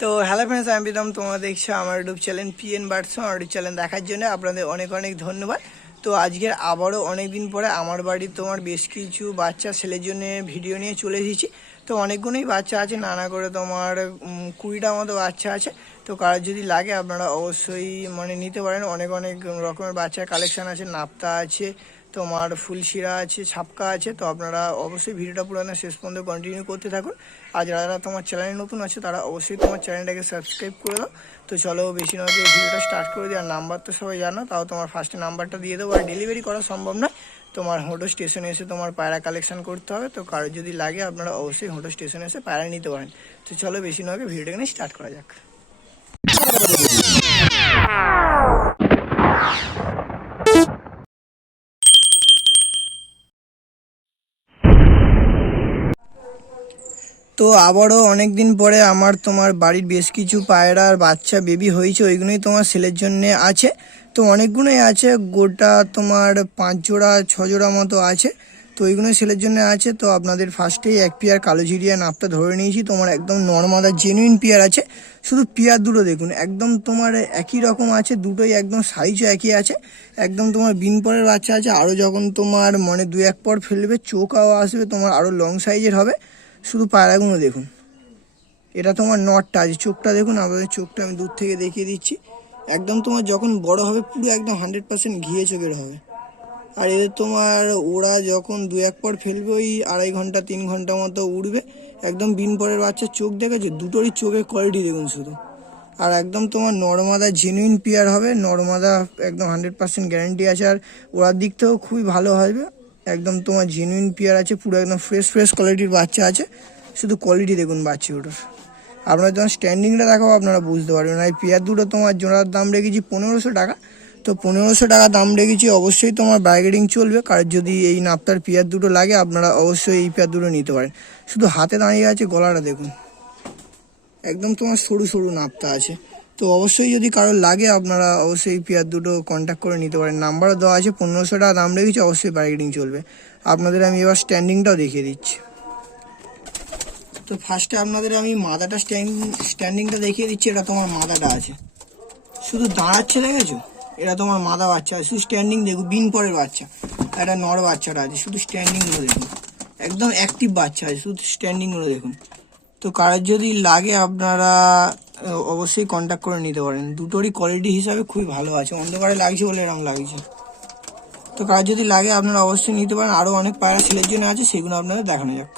তো hello friends, আমি প্রীতম। তোমরা দেখছো আমার ইউটিউব চ্যানেল পিএন বার্ডস। আমার ইউটিউব চ্যানেল দেখার জন্য আপনাদের অনেক অনেক ধন্যবাদ। তো আজকের আবারও অনেক দিন পরে আমার বাড়ির তোমার বেশ কিছু বাচ্চা ছেলের জন্য ভিডিও নিয়ে চলে এসেছি। তো অনেকগুলোই বাচ্চা আছে, নানা করে তোমার 20টা মতো বাচ্চা আছে। তো কারোর যদি লাগে আপনারা অবশ্যই নিতে পারেন। অনেক অনেক রকমের বাচ্চার কালেকশান আছে, নাপ্তা আছে, তোমার ফুলশিরা আছে, ছাপকা আছে। তো আপনারা অবশ্যই ভিডিওটা পুরো শেষ পর্যন্ত কন্টিনিউ করতে থাকুন। আর যারা তোমার চ্যানেলে নতুন আছে তারা অবশ্যই তোমার চ্যানেলটাকে সাবস্ক্রাইব করে দাও। তো চলো বেশি নয় ভিডিওটা স্টার্ট করে দিই। আর নাম্বার তো সবাই জানো, তাও তোমার ফার্স্টে নাম্বারটা দিয়ে দেবো। আর ডেলিভারি করা সম্ভব নয়, তোমার হোটো স্টেশনে এসে তোমার পায়রা কালেকশন করতে হবে। তো কারোর যদি লাগে আপনারা অবশ্যই হোটো স্টেশনে এসে পায়রা নিতে পারেন। তো চলো বেশি নয় ভিডিওটাকে স্টার্ট করা যাক। তো আবারও অনেক দিন পরে আমার তোমার বাড়ির বেশ কিছু পায়রার বাচ্চা বেবি হয়েছে, ওইগুলোই তোমার সেলের জন্যে আছে। তো অনেকগুলোই আছে, গোটা তোমার 5 জোড়া 6 জোড়া মতো আছে। তো ওইগুলোই সেলের জন্য আছে। তো আপনাদের ফার্স্টেই এক পেয়ার কালো ঝিরিয়া নাপটা ধরে নিয়েছি। তোমার একদম নর্মাদা জেনুইন পেয়ার আছে। শুধু পেয়ার দুটো দেখুন, একদম তোমার একই রকম আছে, দুটোই একদম সাইজও একই আছে। একদম তোমার বিন পরের বাচ্চা আছে। আরও যখন তোমার 2-1 পর ফেলবে চোখও আসবে, তোমার আরও লং সাইজের হবে। শুধু পায়রাগুলো দেখুন, এটা তোমার নটটা আছে, চোখটা দেখুন। আপনাদের চোখটা আমি দূর থেকে দেখিয়ে দিচ্ছি। একদম তোমার যখন বড় হবে পুরো একদম 100% ঘিয়ে চোখের হবে। আর এদের তোমার ওরা যখন 2-1 পর ফেলবে ওই 2.5 ঘন্টা 3 ঘন্টা মতো উড়বে। একদম বিন পরের বাচ্চার চোখ দেখেছে, দুটোরই চোখের কোয়ালিটি দেখুন শুধু। আর একদম তোমার নর্মাদা জেনুইন পেয়ার হবে, নর্মাদা একদম 100% গ্যারান্টি আছে। আর ওরার দিক থেকেও খুবই ভালো হবে। একদম তোমার জেনুইন পেয়ার আছে, পুরো একদম ফ্রেশ কোয়ালিটির বাচ্চা আছে। শুধু কোয়ালিটি দেখুন বাচ্চা ওটার। আপনারা যখন স্ট্যান্ডিংটা দেখাবো আপনারা বুঝতে পারবেন। আর এই পেয়ার দুটো তোমার জোড়ার দাম রেখেছি 1500 টাকা। তো 1500 টাকা দাম রেখেছি, অবশ্যই তোমার বার্গেনিং চলবে। কারণ যদি এই নাপতার পেয়ার দুটো লাগে আপনারা অবশ্যই এই পেয়ার দুটো নিতে পারেন। শুধু হাতে দাঁড়িয়ে আছে, গলাটা দেখুন, একদম তোমার সরু সরু নাপতা আছে। তো অবশ্যই যদি কারোর লাগে আপনারা অবশ্যই এই পেয়ার দুটো কন্ট্যাক্ট করে নিতে পারেন। নাম্বারও দেওয়া আছে, 1500 টাকা দাম রেখেছি, অবশ্যই বার্গেনিং চলবে। আপনাদের আমি এবার স্ট্যান্ডিংটাও দেখিয়ে দিচ্ছি। তো ফার্স্টে আপনাদের আমি মাদাটা স্ট্যান্ডিংটা দেখিয়ে দিচ্ছি। এটা তোমার মাদাটা আছে, শুধু দাঁড়াচ্ছে, দেখেছো? এটা তোমার মাদা বাচ্চা আছে, শুধু স্ট্যান্ডিং দেখুন, বিন পরের বাচ্চা। এটা নর বাচ্চাটা আছে, শুধু স্ট্যান্ডিংগুলো দেখুন, একদম অ্যাক্টিভ বাচ্চা আছে, শুধু স্ট্যান্ডিংগুলো দেখুন। তো কারোর যদি লাগে আপনারা অবশ্যই কন্ট্যাক্ট করে নিতে পারেন। দুটোরই কোয়ালিটি হিসাবে খুবই ভালো আছে, অন্ধকারে লাগছে বলে এরকম লাগছে। তো কারোর যদি লাগে আপনারা অবশ্যই নিতে পারেন। আরও অনেক পায়রা ছেলের জন্য আছে, সেগুলো আপনাদের দেখানো যাক।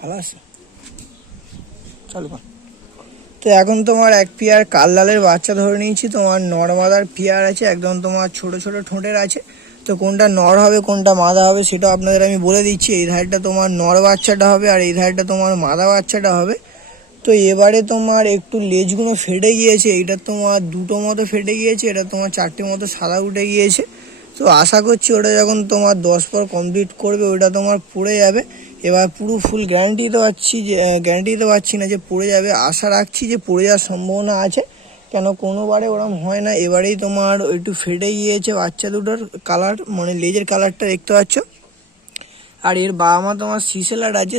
ভালো আছে, চলো। তো এখন তোমার এক পেয়ার কাললালের বাচ্চা ধরে নিয়েছি। তোমার নর মাদার পেয়ার আছে, একদম তোমার ছোট ছোট ঠোঁটের আছে। তো কোনটা নর হবে কোনটা মাদা হবে সেটা আপনাদের আমি বলে দিচ্ছি। এই ধারটা তোমার নর বাচ্চাটা হবে, আর এই ধারটা তোমার মাদা বাচ্চাটা হবে। তো এবারে তোমার একটু লেজগুলো ফেটে গিয়েছে, এইটা তোমার 2টো মতো ফেটে গিয়েছে, এটা তোমার 4টে মতো সাদা উঠে গিয়েছে। তো আশা করছি ওটা যখন তোমার 10 পর কমপ্লিট করবে ওটা তোমার পড়ে যাবে। এবার পুরো ফুল গ্যারান্টি দিতে পারছি না যে পড়ে যাবে। আশা রাখছি যে পড়ে যাওয়ার সম্ভাবনা আছে, কেন কোনোবারে ওরম হয় না। এবারেই তোমার একটু ফেটে গিয়েছে বাচ্চা দুটোর কালার, লেজের কালারটা দেখতে পাচ্ছ। আর এর বাবা মা তোমার সিসেলার আছে,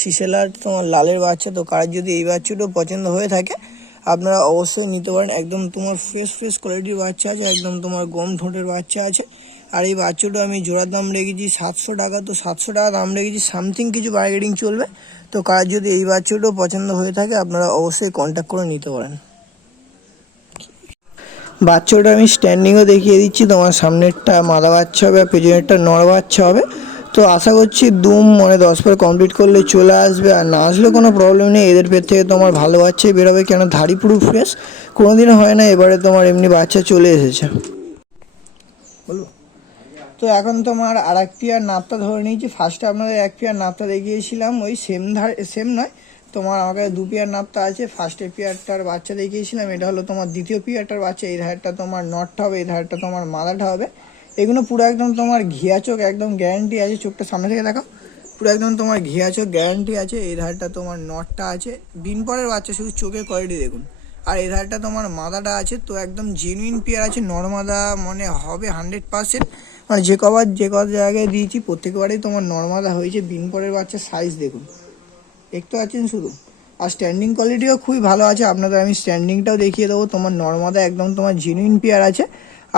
সিসেলার তোমার লালের বাচ্চা। তো কার যদি এই বাচ্চাটাও পছন্দ হয়ে থাকে আপনারা অবশ্যই নিতে পারেন। একদম তোমার ফ্রেশ কোয়ালিটির বাচ্চা আছে, একদম তোমার গম ঠোঁটের বাচ্চা আছে। আর এই বাচ্চাটা আমি জোড়ার দাম রেখেছি 700 টাকা। তো 700 টাকা দাম রেখেছি, সামথিং কিছু বার্গেনিং চলবে। তো কার যদি এই বাচ্চাটাও পছন্দ হয়ে থাকে আপনারা অবশ্যই কন্ট্যাক্ট করে নিতে পারেন। বাচ্চাটা আমি স্ট্যান্ডিংও দেখিয়ে দিচ্ছি। তোমার সামনেরটা মাদা বাচ্চা হবে আর পেছনেরটা নর বাচ্চা হবে। তো আশা করছি 10 পর কমপ্লিট করলে চলে আসবে। আর না আসলে কোনো প্রবলেম নেই, এদের পেট থেকে তোমার ভালো বাচ্চাই বেরোবে, কেন ধাড়ি পুরো ফ্রেশ, কোনোদিনও হয় না। এবারে তোমার এমনি বাচ্চা চলে এসেছে, বলো। তো এখন তোমার আর এক পেয়ার নাপটা ধরে নিয়েছি। ফার্স্টে আপনাদের এক পেয়ার নাপটা দেখিয়েছিলাম, ওই সেম নয়, তোমার আমার কাছে 2 পেয়ার নাপটা আছে। ফার্স্টের পেয়ারটার বাচ্চা দেখিয়েছিলাম, এটা হলো তোমার দ্বিতীয় পেয়ারটার বাচ্চা। এই ধারটা তোমার নটটা হবে, এই ধারটা তোমার মাদাটা হবে। এগুলো পুরো একদম তোমার ঘিয়া চোখ, একদম গ্যারান্টি আছে। চোখটা সামনে থেকে দেখো, পুরো একদম তোমার ঘিয়া চোখ গ্যারান্টি আছে। এই ধারটা তোমার নটটা আছে, বিন পরের বাচ্চা, শুধু চোখের কোয়ালিটি দেখুন। আর এই ধারটা তোমার মাদাটা আছে। তো একদম জেনুইন পেয়ার আছে, নর্মাদা হবে 100%। যে কবার জায়গায় দিয়েছি প্রত্যেকবারেই তোমার নর্মাদা হয়েছে। বিন পরের বাচ্চার সাইজ দেখুন, দেখতে পাচ্ছেন শুধু। আর স্ট্যান্ডিং কোয়ালিটিও খুবই ভালো আছে, আপনাদের আমি স্ট্যান্ডিংটাও দেখিয়ে দেবো। তোমার নর্মাদা একদম তোমার জেনুইন পেয়ার আছে।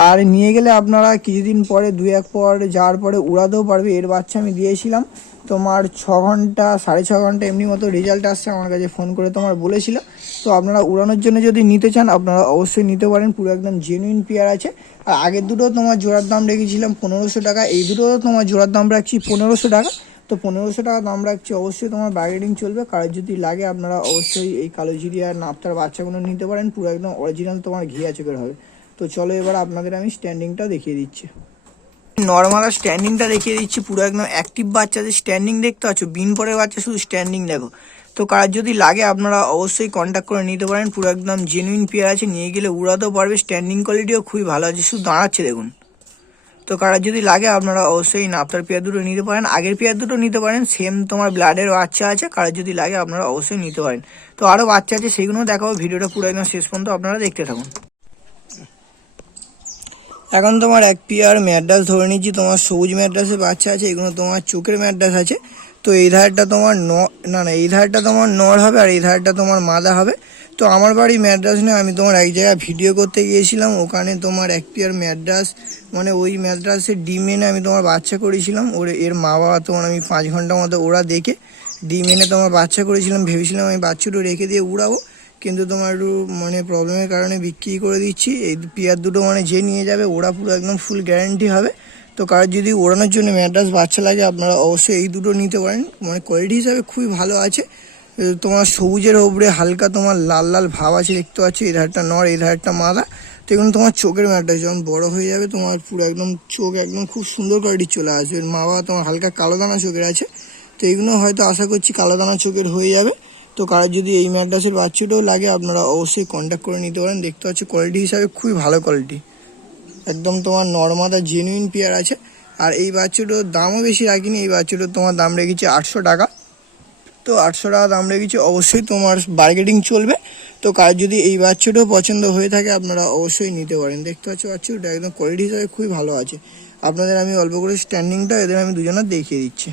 আর নিয়ে গেলে আপনারা কিছুদিন পরে 2-1 পর যাওয়ার পরে উড়াতেও পারবে। এর বাচ্চা আমি দিয়েছিলাম তোমার 6 ঘন্টা 6.5 ঘন্টা এমনি মতো রেজাল্ট আসছে, আমার কাছে ফোন করে তোমার বলেছিল। তো আপনারা উড়ানোর জন্য যদি নিতে চান আপনারা অবশ্যই নিতে পারেন, পুরো একদম জেনুইন পেয়ার আছে। আর আগের দুটো তোমার জোড়ার দাম রেখেছিলাম 1500 টাকা, এই দুটো তোমার জোড়ার দাম রাখছি 1500 টাকা। তো 1500 টাকা দাম রাখছি, অবশ্যই তোমার বার্গেনিং চলবে। কারণ যদি লাগে আপনারা অবশ্যই এই কালোজিরিয়া নাপতার বাচ্চাগুলো নিতে পারেন, পুরো একদম অরিজিনাল তোমার ঘিয়া চোখের হবে। তো চলো এবার আপনাদের আমি স্ট্যান্ডিংটা দেখিয়ে দিচ্ছি। নর্মাল স্ট্যান্ডিংটা দেখিয়ে দিচ্ছি, পুরো একদম অ্যাক্টিভ বাচ্চা যে স্ট্যান্ডিং দেখতে পাচ্ছ, বিন পরের বাচ্চা শুধু স্ট্যান্ডিং দেখো। তো কার যদি লাগে আপনারা অবশ্যই কন্ট্যাক্ট করে নিতে পারেন, পুরো একদম জেনুইন পেয়ার আছে, নিয়ে গেলে উড়াতেও পারবে। স্ট্যান্ডিং কোয়ালিটিও খুবই ভালো আছে, শুধু দাঁড়াচ্ছে দেখুন। তো কারা যদি লাগে আপনারা অবশ্যই নাপতার পেয়ার দুটো নিতে পারেন, আগের পেয়ার দুটো নিতে পারেন, সেম তোমার ব্লাডের বাচ্চা আছে। কারা যদি লাগে আপনারা অবশ্যই নিতে পারেন। তো আরও বাচ্চা আছে, সেগুলো দেখাবো, ভিডিওটা পুরো একদম শেষ পর্যন্ত আপনারা দেখতে থাকুন। এখন তোমার এক পেয়ার ম্যাড্রাস ধরে নিচ্ছি, তোমার সবুজ ম্যাড্রাসের বাচ্চা আছে, এগুলো তোমার চোখের ম্যাড্রাস আছে। তো এই ধারটা তোমার না এই ধারটা তোমার নর হবে, আর এই ধারটা তোমার মাদা হবে। তো আমার বাড়ি ম্যাড্রাস নিয়ে আমি তোমার এক জায়গায় ভিডিও করতে গিয়েছিলাম, ওখানে তোমার এক পেয়ার ম্যাড্রাস মানে ওই ম্যাড্রাসের ডিম এনে আমি তোমার বাচ্চা করেছিলাম। এর মা বাবা তোমার আমি 5 ঘন্টা মতো ওরা দেখে ডিম এনে তোমার বাচ্চা করেছিলাম, ভেবেছিলাম আমি বাচ্চাটা রেখে দিয়ে উড়াবো, কিন্তু তোমার একটু মানে প্রবলেমের কারণে বিক্রি করে দিচ্ছি। এই পেয়ার দুটো মানে যে নিয়ে যাবে ওরা পুরো একদম ফুল গ্যারান্টি হবে। তো কার যদি ওড়ানোর জন্য ম্যাড্রাস বাচ্চা লাগে আপনারা অবশ্যই এই দুটো নিতে পারেন, মানে কোয়ালিটি হিসাবে খুবই ভালো আছে। তোমার সবুজের ওপরে হালকা তোমার লাল লাল ভাব আছে, দেখতে পাচ্ছি। এই ধারটা নর, এই ধারটা মাদা। তো এগুলো তোমার চোখের ম্যাড্রাস, যখন বড় হয়ে যাবে তোমার পুরো একদম চোখ একদম খুব সুন্দর কোয়ালিটি চলে আসবে। মা বাবা তোমার হালকা কালো দানা চোখের আছে, তো এইগুলো হয়তো আশা করছি কালো দানা চোখের হয়ে যাবে। তো কারোর যদি এই ম্যাড্রাসের বাচ্চাটাও লাগে আপনারা অবশ্যই কন্ট্যাক্ট করে নিতে পারেন। দেখতে পাচ্ছি কোয়ালিটি হিসাবে খুবই ভালো কোয়ালিটি, একদম তোমার নর্মাদা জেনুইন পেয়ার আছে। আর এই বাচ্চাটার দামও বেশি রাখিনি, এই বাচ্চাটার তোমার দাম রেখেছি 800 টাকা। তো 800 টাকা দাম রেখেছি, অবশ্যই তোমার বার্গেনিং চলবে। তো কার যদি এই বাচ্চাটাও পছন্দ হয়ে থাকে আপনারা অবশ্যই নিতে পারেন। দেখতে পাচ্ছ বাচ্চাটা একদম কোয়ালিটি হিসাবে খুবই ভালো আছে। আপনাদের আমি অল্প করে স্ট্যান্ডিংটা এদের আমি দুজনের দেখিয়ে দিচ্ছি।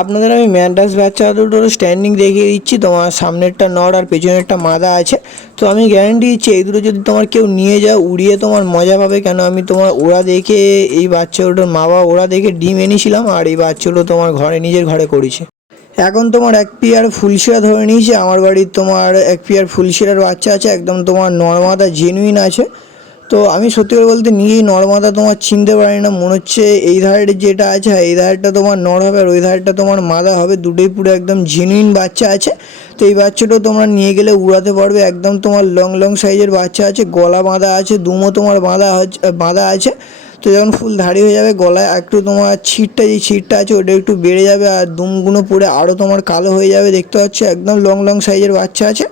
আপনাদের আমি ম্যাড্রাস বাচ্চা দুটোর স্ট্যান্ডিং দেখিয়ে দিচ্ছি। তোমার সামনেরটা নর আর পেছনেরটা মাদা আছে। তো আমি গ্যারান্টি দিচ্ছি এই দুটো যদি তোমার কেউ নিয়ে যাও উড়িয়ে তোমার মজা পাবে। কেন আমি তোমার ওরা দেখে এই বাচ্চাগুলোর মা বাবা ওরা দেখে ডিম এনেছিলাম, আর এই বাচ্চাগুলো তোমার ঘরে নিজের ঘরে করেছে। এখন তোমার এক পেয়ার ফুলশিরা ধরে নিয়েছে, আমার বাড়ির তোমার এক পেয়ার ফুলশিরার বাচ্চা আছে, একদম তোমার নর্মাদা জেনুইন আছে। তো আমি সত্যি করে বলতে নিজেই নর্মাদা তোমার চিনতে পারি না, মনে হচ্ছে এই ধারের যেটা আছে এই ধারটা তোমার নর হবে, আর ওই ধারটা তোমার মাদা হবে, দুটোই পুরো একদম জেনুইন বাচ্চা আছে। তো এই বাচ্চাটাও তোমরা নিয়ে গেলে উড়াতে পারবে, একদম তোমার লং লং সাইজের বাচ্চা আছে, গলা বাঁধা আছে, দুমো তোমার বাঁধা আছে। তো যখন ফুল ধারি হয়ে যাবে গলায় একটু তোমার যে ছিটটা আছে ওটা একটু বেড়ে যাবে, আর দুমগুলো পরে আরও তোমার কালো হয়ে যাবে। দেখতে পাচ্ছ একদম লং লং সাইজের বাচ্চা আছে,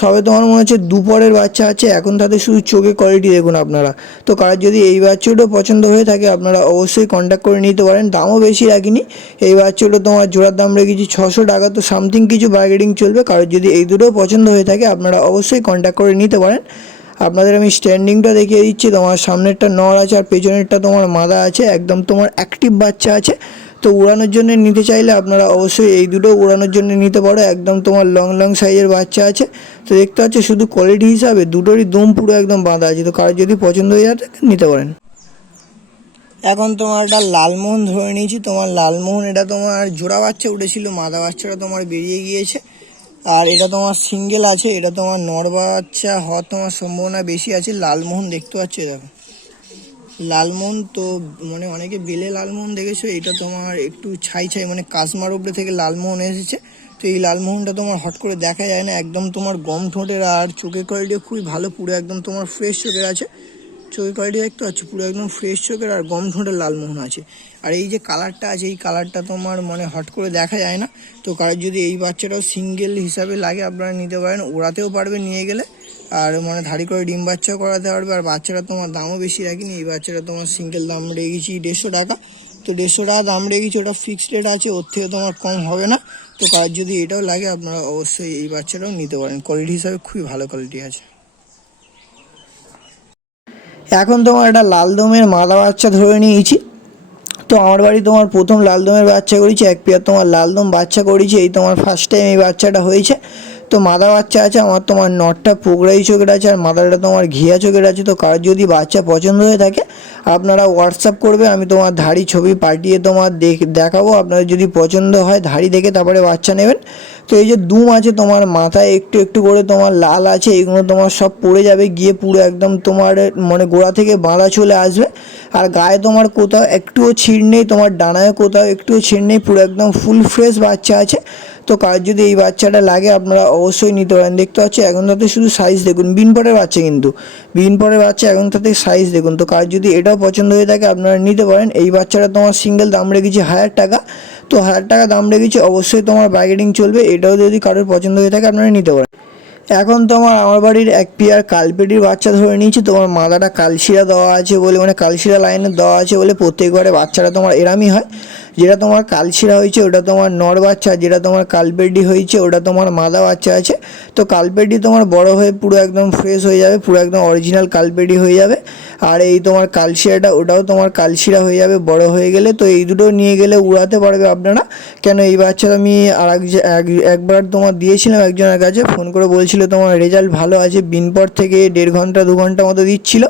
সবে তোমার মনে হচ্ছে দুপরের বাচ্চা আছে। এখন তাদের শুধু চোখে কোয়ালিটি দেখুন আপনারা। তো কারোর যদি এই বাচ্চাটাও পছন্দ হয়ে থাকে আপনারা অবশ্যই কন্ট্যাক্ট করে নিতে পারেন, দামও বেশি রাখিনি। এই বাচ্চাটা তোমার জোড়ার দাম রেখেছি 600 টাকা। তো সামথিং কিছু বার্গেনিং চলবে, কারোর যদি এই দুটোও পছন্দ হয়ে থাকে আপনারা অবশ্যই কন্ট্যাক্ট করে নিতে পারেন। আপনাদের আমি স্ট্যান্ডিংটা দেখিয়ে দিচ্ছি, তোমার সামনেরটা নর আছে আর পেছনেরটা তোমার মাদা আছে, একদম তোমার অ্যাক্টিভ বাচ্চা আছে। তো উড়ানোর জন্য নিতে চাইলে আপনারা অবশ্যই এই দুটো উড়ানোর জন্য নিতে পারো, একদম তোমার লং লং সাইজের বাচ্চা আছে। তো দেখতে পাচ্ছ শুধু কোয়ালিটি হিসাবে দুটোরই দুম পুরো একদম বাঁধা আছে। তো কারোর যদি পছন্দ হয়ে যায় নিতে পারেন। এখন তোমার একটা লালমোহন ধরে নিয়েছি, তোমার লালমোহন এটা তোমার জোড়া বাচ্চা উঠেছিল, মাদা বাচ্চাটা তোমার বেরিয়ে গিয়েছে। আর এটা তোমার সিঙ্গেল আছে, এটা তোমার নর বাচ্চা হওয়ার তোমার সম্ভাবনা বেশি আছে। লালমোহন দেখতে পাচ্ছ, দেখো লালমোহন। তো মানে অনেকে বেলে লালমোহন দেখেছো, এটা তোমার একটু ছাই ছাই মানে কাশমার উপরে থেকে লালমোহন এসেছে। তো এই লালমোহনটা তোমার হট করে দেখা যায় না, একদম তোমার গম ঠোঁটের আর চোখের কোয়ালিটিও খুবই ভালো, পুরো একদম তোমার ফ্রেশ চোখের আছে। চোখের কোয়ালিটি দেখতে পাচ্ছ পুরো একদম ফ্রেশ চোখের আর গম ঠোঁটের লালমোহন আছে। আর এই যে কালারটা আছে এই কালারটা তোমার মানে হট করে দেখা যায় না। তো কারোর যদি এই বাচ্চাটাও সিঙ্গেল হিসাবে লাগে আপনারা নিতে পারেন, ওড়াতেও পারবে নিয়ে গেলে, আর মানে ধাড়ি করে ডিম বাচ্চাও করাতে পারবে। আর বাচ্চাটা তোমার দামও বেশি রাখিনি, এই বাচ্চাটা তোমার সিঙ্গেল দাম রেখেছি 150 টাকা। তো 150 টাকা দাম রেখেছি, ওটা ফিক্সড রেট আছে, ওর থেকে তোমার কম হবে না। তো কার যদি এটাও লাগে আপনারা অবশ্যই এই বাচ্চাটাও নিতে পারেন, কোয়ালিটি হিসাবে খুবই ভালো কোয়ালিটি আছে। এখন তোমার একটা লাল দমের মাদা বাচ্চা ধরে নিয়েছি। তো আমার বাড়ি তোমার প্রথম লালদমের বাচ্চা করেছি, এক পেয়ার তোমার লালদম বাচ্চা করেছি, এই তোমার ফার্স্ট টাইম এই বাচ্চাটা হয়েছে। তো মাদা বাচ্চা আছে আমার, তোমার নটটা পোগড়াই চোখের আছে আর মাদাটা তোমার ঘিয়া চোখের আছে। তো কার যদি বাচ্চা পছন্দ হয়ে থাকে আপনারা হোয়াটসঅ্যাপ করবে, আমি তোমার ধাড়ি ছবি পাঠিয়ে তোমার দেখাবো। আপনাদের যদি পছন্দ হয় ধাড়ি দেখে তারপরে বাচ্চা নেবেন। তো এই যে দুম আছে তোমার মাথায় একটু একটু করে তোমার লাল আছে, এইগুলো তোমার সব পড়ে যাবে গিয়ে পুরো একদম তোমার মানে গোড়া থেকে বাঁধা চলে আসবে। আর গায়ে তোমার কোথাও একটুও ছিঁড় নেই, তোমার ডানায় কোথাও একটুও ছিঁড় নেই, পুরো একদম ফুল ফ্রেশ বাচ্চা আছে। তো কার যদি এই বাচ্চাটা লাগে আপনারা অবশ্যই নিতে পারেন। দেখতে পাচ্ছি এখন তাতে শুধু সাইজ দেখুন, বিনপরের বাচ্চা কিন্তু বিনপরের বাচ্চা, এখন তাতে সাইজ দেখুন। তো কার যদি এটাও পছন্দ হয়ে থাকে আপনারা নিতে পারেন। এই বাচ্চাটা তোমার সিঙ্গেল দাম রেখেছি 1000 টাকা। তো 1000 টাকা দাম রেখেছি, অবশ্যই তোমার বার্গেনিং চলবে। এটাও যদি কারোর পছন্দ হয়ে থাকে আপনারা নিতে পারেন। এখন তোমার আমার বাড়ির এক পেয়ার কালপেটির বাচ্চা ধরে নিয়েছি। তোমার মাদাটা কালশিরা দেওয়া আছে বলে, মানে কালশিরা লাইনে দেওয়া আছে বলে প্রত্যেকবারে বাচ্চাটা তোমার এরামই হয়। যেটা তোমার কালশিরা হয়েছে ওটা তোমার নর বাচ্চা, যেটা তোমার কালপেটি হয়েছে ওটা তোমার মাদা বাচ্চা আছে। তো কালপেটি তোমার বড় হয়ে পুরো একদম ফ্রেশ হয়ে যাবে, পুরো একদম অরিজিনাল কালপেটি হয়ে যাবে। আর এই তোমার কালশিরাটা ওটাও তোমার কালশিরা হয়ে যাবে বড় হয়ে গেলে। তো এই দুটো নিয়ে গেলে উড়াতে পারবে আপনারা। কেন এই বাচ্চাটা আমি একবার তোমার দিয়েছিলাম একজনের কাছে, ফোন করে বলছিল তোমার রেজাল্ট ভালো আছে, বিনপর থেকে 1.5 ঘন্টা 2 ঘন্টা মতো দিচ্ছিল।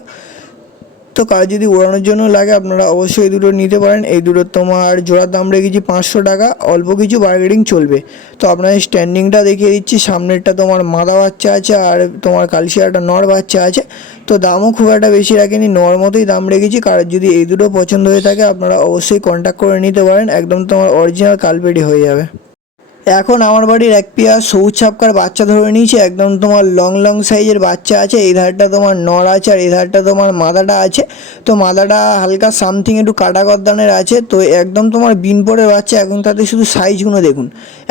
তো কার যদি ওড়ানোর জন্য লাগে আপনারা অবশ্যই এই দুটো নিতে পারেন। এই দুটো তোমার জোড়ার দাম রেখেছি 500 টাকা, অল্প কিছু বার্গেনিং চলবে। তো আপনাদের স্ট্যান্ডিংটা দেখিয়ে দিচ্ছি, সামনেরটা তোমার মাদা বাচ্চা আছে আর তোমার কালশিরাটা নর বাচ্চা আছে। তো দামও খুব একটা বেশি রাখেনি, নর মতোই দাম রেখেছি। কার যদি এই দুটো পছন্দ হয়ে থাকে আপনারা অবশ্যই কন্ট্যাক্ট করে নিতে পারেন, একদম তোমার অরিজিনাল কালপেটি হয়ে যাবে। এখন আমার বাড়ির এক পেয়ার সবুজ ছাপকার বাচ্চা ধরে নিয়েছে, একদম তোমার লং লং সাইজের বাচ্চা আছে। এই ধারটা তোমার নর আছে আর এই ধারটা তোমার মাদাটা আছে। তো মাদাটা হালকা সামথিং একটু কাটা গদ্দানের আছে। তো একদম তোমার বিনপরের বাচ্চা, এখন তাতে শুধু সাইজগুলো দেখুন,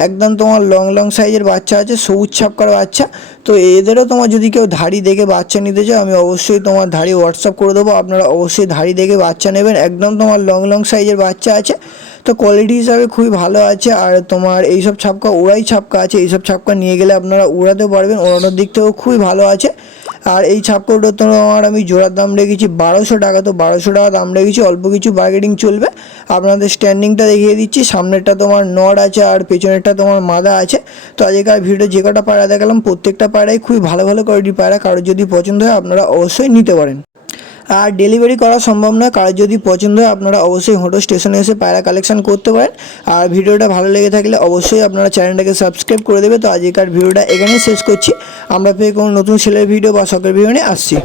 একদম তোমার লং লং সাইজের বাচ্চা আছে, সবুজ ছাপকার বাচ্চা। তো এদেরও তোমার যদি কেউ ধাড়ি দেখে বাচ্চা নিতে চাও আমি অবশ্যই তোমার ধাড়ি হোয়াটসঅ্যাপ করে দেবো, আপনারা অবশ্যই ধাড়ি দেখে বাচ্চা নেবেন। একদম তোমার লং লং সাইজের বাচ্চা আছে। তো কোয়ালিটি হিসাবে খুবই ভালো আছে। আর তোমার এইসব ছাপকা ওড়াই ছাপকা আছে, এইসব ছাপকা নিয়ে গেলে আপনারা উড়াতে পারবেন, ওড়ানোর দিক থেকেও খুবই ভালো আছে। আর এই ছাপকাটা তোমার আমি জোড়ার দাম রেখেছি 1200 টাকা। তো 1200 টাকা দাম রেখেছি, অল্প কিছু বার্গেনিং চলবে। আপনাদের স্ট্যান্ডিংটা দেখিয়ে দিচ্ছি, সামনেরটা তোমার নর আছে আর পেছনেরটা তোমার মাদা আছে। তো আজকের ভিডিও যে কটা পায়রা দেখালাম প্রত্যেকটা পায়রাই খুবই ভালো ভালো কোয়ালিটির পায়রা, কারোর যদি পছন্দ হয় আপনারা অবশ্যই নিতে পারেন। আর ডেলিভারি করা সম্ভব নয়, কারোর যদি পছন্দ হয় আপনারা অবশ্যই হোটো স্টেশনে এসে পায়রা কালেকশন করতে পারেন। আর ভিডিওটা ভালো লেগে থাকলে অবশ্যই আপনারা চ্যানেলটাকে সাবস্ক্রাইব করে দেবে। তো আজকের ভিডিওটা এখানেই শেষ করছি, আমরা ফের কোনো নতুন সেলের ভিডিও বা শখের ভিডিও নিয়ে আসছি।